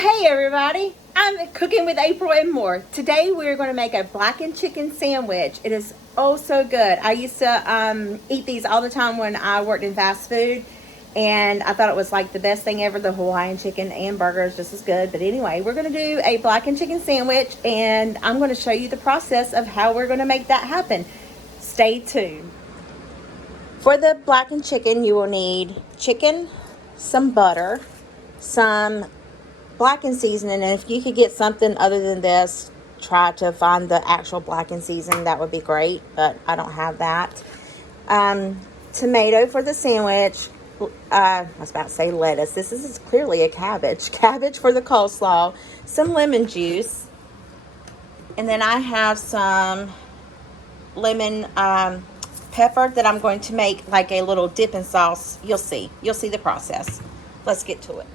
Hey everybody, I'm cooking with April and more. Today we're going to make a blackened chicken sandwich. It is oh so good. I used to eat these all the time when I worked in fast food, and I thought it was like the best thing ever. The Hawaiian chicken and burger is just as good. But anyway, we're going to do a blackened chicken sandwich, and I'm going to show you the process of how we're going to make that happen. Stay tuned. For the blackened chicken, you will need chicken, some butter, some blackened seasoning, and if you could get something other than this, try to find the actual blackened seasoning. That would be great, but I don't have that. Tomato for the sandwich. I was about to say lettuce. This is clearly a cabbage. Cabbage for the coleslaw. Some lemon juice, and then I have some lemon pepper that I'm going to make like a little dipping sauce. You'll see the process. Let's get to it.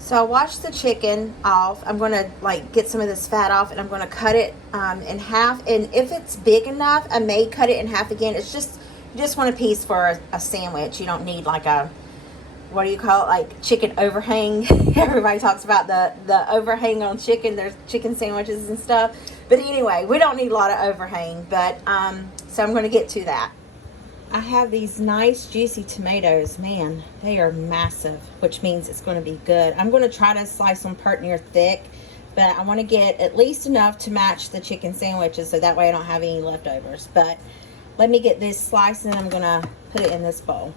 So I washed the chicken off. I'm going to get some of this fat off, and I'm going to cut it in half. And if it's big enough, I may cut it in half again. It's just, you just want a piece for a sandwich. You don't need like a, what do you call it, like chicken overhang. Everybody talks about the overhang on chicken. There's chicken sandwiches and stuff. But anyway, we don't need a lot of overhang. But so I'm going to get to that. I have these nice juicy tomatoes. Man, they are massive, which means it's going to be good. I'm going to try to slice them pert near thick, but I want to get at least enough to match the chicken sandwiches, so that way I don't have any leftovers. But let me get this sliced, and I'm going to put it in this bowl.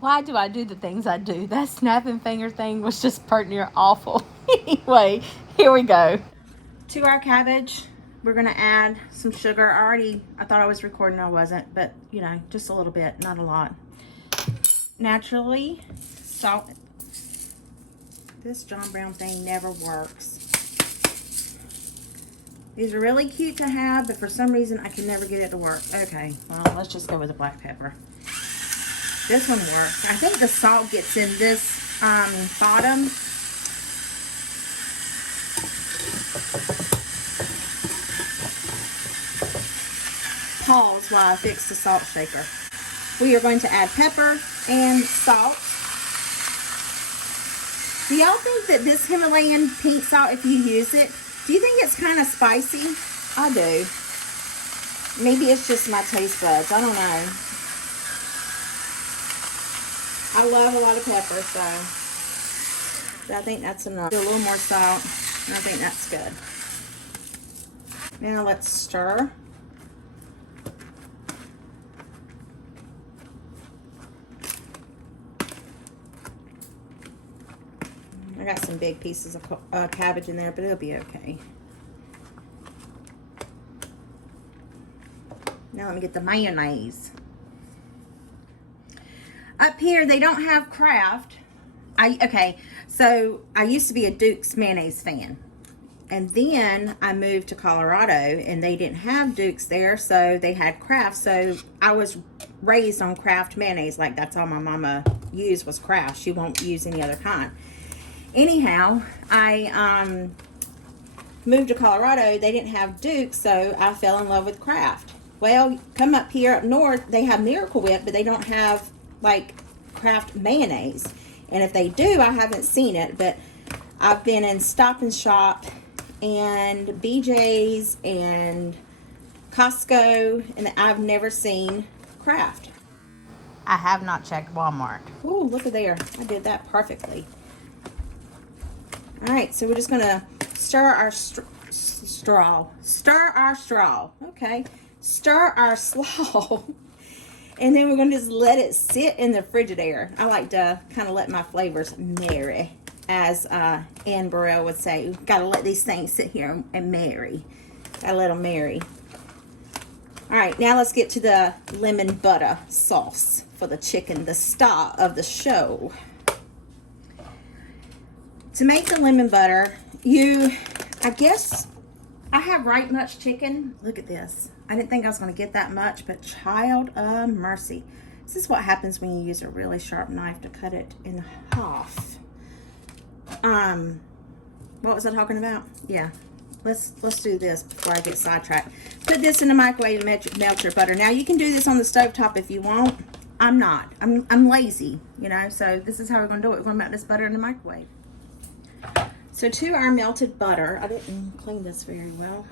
Why do I do the things I do? That snapping finger thing was just pert near awful. Anyway, here we go. To our cabbage, we're going to add some sugar. I thought I was recording, I wasn't, but you know, just a little bit, not a lot. Naturally, salt. This John Brown thing never works. These are really cute to have, but for some reason I can never get it to work. Okay, well, let's just go with the black pepper. This one works. I think the salt gets in this bottom. Pause while I fix the salt shaker. We are going to add pepper and salt. Do y'all think that this Himalayan pink salt, if you use it, do you think it's kind of spicy? I do. Maybe it's just my taste buds. I don't know. I love a lot of pepper, so I think that's enough. Do a little more salt, and I think that's good. Now let's stir. I got some big pieces of cabbage in there, but it'll be okay. Now let me get the mayonnaise. Up here, they don't have Kraft. So I used to be a Duke's mayonnaise fan. And then I moved to Colorado, and they didn't have Duke's there, so they had Kraft. So I was raised on Kraft mayonnaise. Like, that's all my mama used was Kraft. She won't use any other kind. Anyhow, I moved to Colorado. They didn't have Duke's, so I fell in love with Kraft. Well, come up here up north, they have Miracle Whip, but they don't have like Kraft mayonnaise. And if they do, I haven't seen it, but I've been in Stop and Shop and BJ's and Costco, and I've never seen Kraft. I have not checked Walmart. Ooh, look at there. I did that perfectly. All right, so we're just gonna stir our straw. Okay, stir our slaw. And then we're going to just let it sit in the Frigidaire. I like to kind of let my flavors marry, as Ann Burrell would say. You've got to let these things sit here and marry. Got to let them marry. All right, now let's get to the lemon butter sauce for the chicken, the star of the show. To make the lemon butter, I guess I have right much chicken. Look at this. I didn't think I was going to get that much, but child of mercy. This is what happens when you use a really sharp knife to cut it in half. What was I talking about? Yeah. Let's do this before I get sidetracked. Put this in the microwave and melt your butter. Now you can do this on the stovetop if you want. I'm not. I'm lazy, you know, so this is how we're going to do it. We're going to melt this butter in the microwave. So to our melted butter, I didn't clean this very well.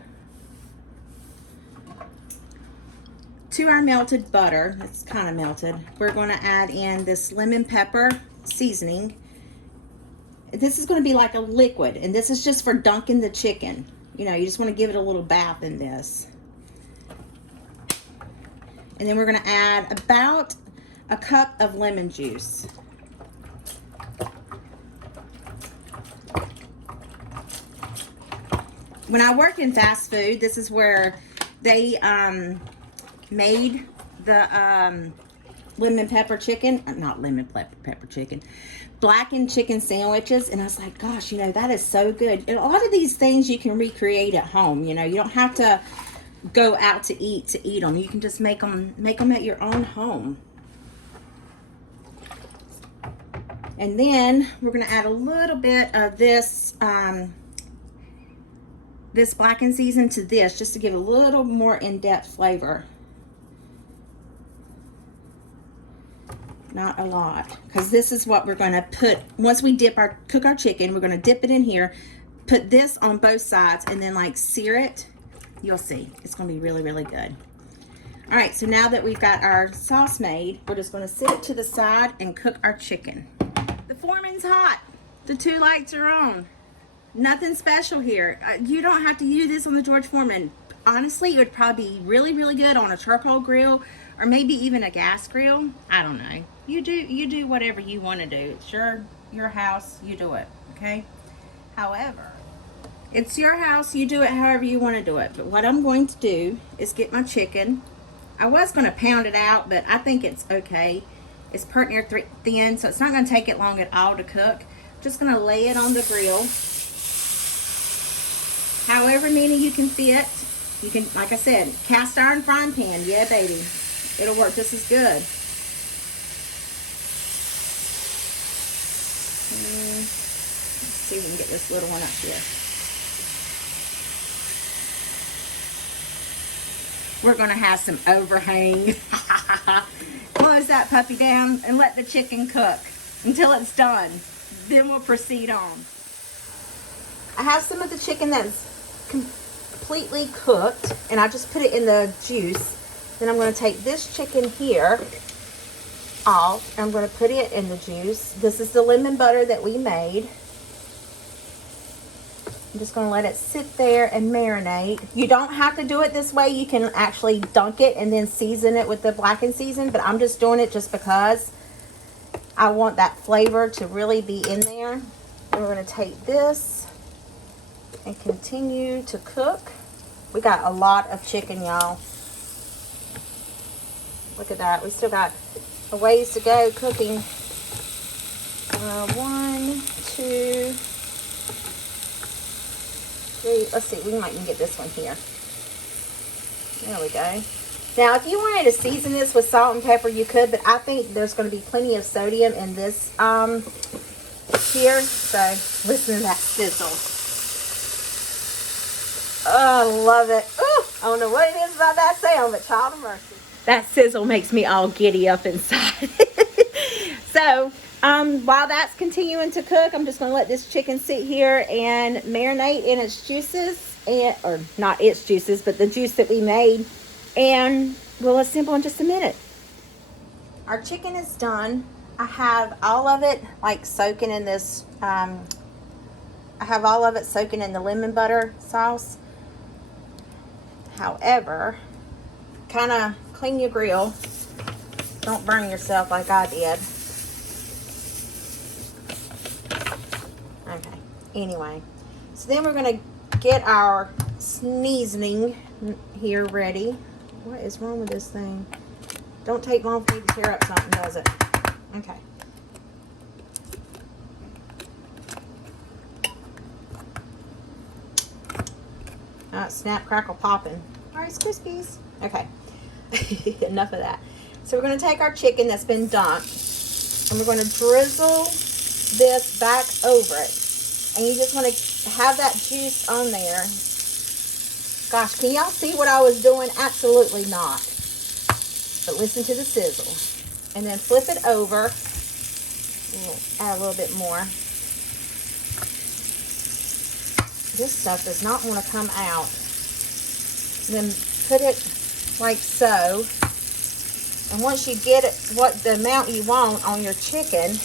To our melted butter, it's kind of melted, we're going to add in this lemon pepper seasoning. This is going to be like a liquid, and this is just for dunking the chicken. You know, you just want to give it a little bath in this. And then we're going to add about a cup of lemon juice. When I worked in fast food, this is where they made the lemon pepper chicken, not lemon pepper chicken, blackened chicken sandwiches, and I was like, gosh, you know, that is so good. And a lot of these things you can recreate at home. You know, you don't have to go out to eat them. You can just make them at your own home. And then we're going to add a little bit of this this blackened season to this, just to give a little more in-depth flavor. Not a lot, because this is what we're going to put once we cook our chicken. We're going to dip it in here, put this on both sides, and then like sear it. You'll see, it's going to be really, really good. All right, so now that we've got our sauce made, we're just going to sit it to the side and cook our chicken. The foreman's hot. The 2 lights are on. Nothing special here. You don't have to use this on the George Foreman. Honestly, it would probably be really, really good on a charcoal grill, or maybe even a gas grill. I don't know. You do whatever you want to do. It's your house, you do it, okay? However, it's your house, you do it however you want to do it. But what I'm going to do is get my chicken. I was going to pound it out, but I think it's okay. It's pert near thin, so it's not going to take it long at all to cook. Just going to lay it on the grill. However many you can fit. You can, like I said, cast iron frying pan. Yeah, baby. It'll work just as good. Let's see if we can get this little one up here. We're going to have some overhang. Close that puppy down and let the chicken cook until it's done. Then we'll proceed on. I have some of the chicken that's completely cooked, and I just put it in the juice. Then I'm going to take this chicken here off, and I'm going to put it in the juice. This is the lemon butter that we made. I'm just going to let it sit there and marinate. You don't have to do it this way. You can actually dunk it and then season it with the blackened season, but I'm just doing it just because I want that flavor to really be in there. And we're going to take this and continue to cook. We got a lot of chicken, y'all. Look at that. We still got a ways to go cooking. 1, 2, 3. Let's see. We might even get this one here. There we go. Now, if you wanted to season this with salt and pepper, you could, but I think there's going to be plenty of sodium in this here. So, listen to that sizzle. Oh, I love it. Ooh, I don't know what it is about that sound, but child of mercy. That sizzle makes me all giddy up inside. So, while that's continuing to cook, I'm just going to let this chicken sit here and marinate in its juices, or not its juices, but the juice that we made, and we'll assemble in just a minute. Our chicken is done. I have all of it like soaking in this, I have all of it soaking in the lemon butter sauce. However, kind of clean your grill. Don't burn yourself like I did. Okay, anyway. So then we're going to get our seasoning here ready. What is wrong with this thing? Don't take long for me to tear up something, does it? Okay. Snap, crackle, popping. All right, Krispies. Okay. Enough of that. So we're going to take our chicken that's been dumped and we're going to drizzle this back over it. And you just want to have that juice on there. Gosh, can y'all see what I was doing? Absolutely not. But listen to the sizzle. And then flip it over. We'll add a little bit more. This stuff does not want to come out. And then put it like so. And once you get it, what the amount you want on your chicken,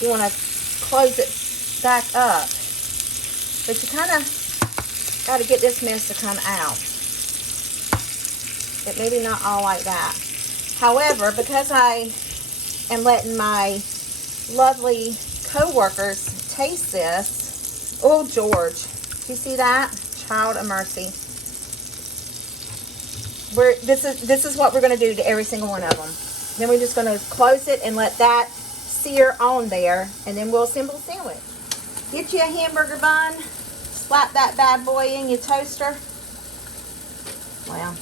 you want to close it back up. But you kind of got to get this mess to come out. But maybe not all like that. However, because I am letting my lovely co-workers taste this, oh George, do you see that? Child of mercy. This is what we're going to do to every single one of them. Then we're just going to close it and let that sear on there, and then we'll assemble the sandwich. Get you a hamburger bun, slap that bad boy in your toaster. Wow.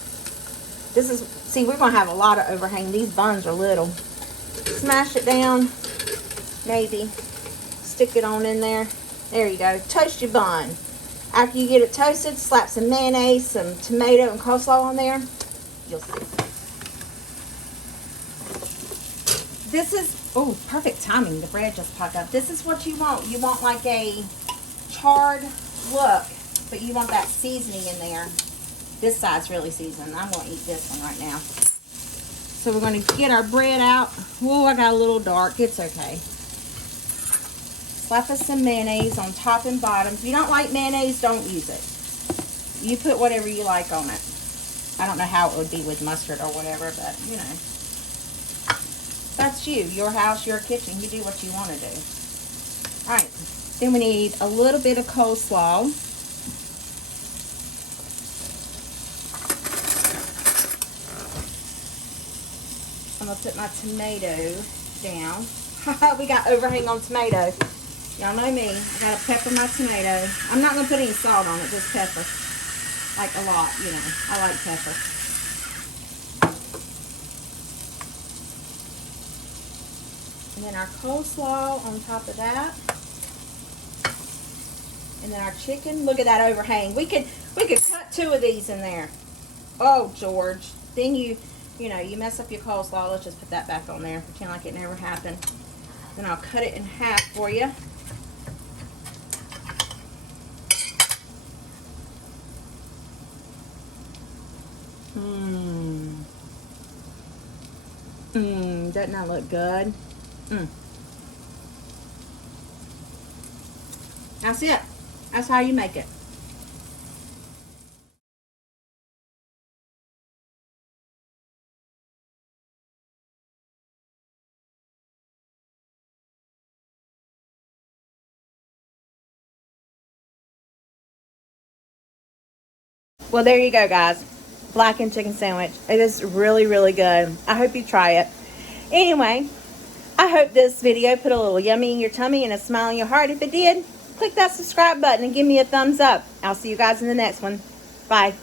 This is, see, we're going to have a lot of overhang. These buns are little. Smash it down, maybe. Stick it on in there. There you go. Toast your bun. After you get it toasted, slap some mayonnaise, some tomato, and coleslaw on there. You'll see. This is, oh, perfect timing. The bread just popped up. This is what you want. You want like a charred look, but you want that seasoning in there. This side's really seasoned. I'm going to eat this one right now. So we're going to get our bread out. Oh, I got a little dark. It's okay. Slap us some mayonnaise on top and bottom. If you don't like mayonnaise, don't use it. You put whatever you like on it. I don't know how it would be with mustard or whatever, but you know. That's you. Your house, your kitchen. You do what you want to do. Alright. Then we need a little bit of coleslaw. I'm going to put my tomato down. We got overhang on tomato. Y'all know me. I got to pepper my tomato. I'm not going to put any salt on it, just pepper. Like a lot, you know. I like pepper. And then our coleslaw on top of that. And then our chicken. Look at that overhang. We could cut 2 of these in there. Oh, George. Then you know, you mess up your coleslaw. Let's just put that back on there. Pretend like it never happened. Then I'll cut it in half for you. Doesn't that look good? That's it. That's how you make it. Well, there you go, guys. Blackened chicken sandwich. It is really, really good. I hope you try it. Anyway, I hope this video put a little yummy in your tummy and a smile in your heart. If it did, click that subscribe button and give me a thumbs up. I'll see you guys in the next one. Bye.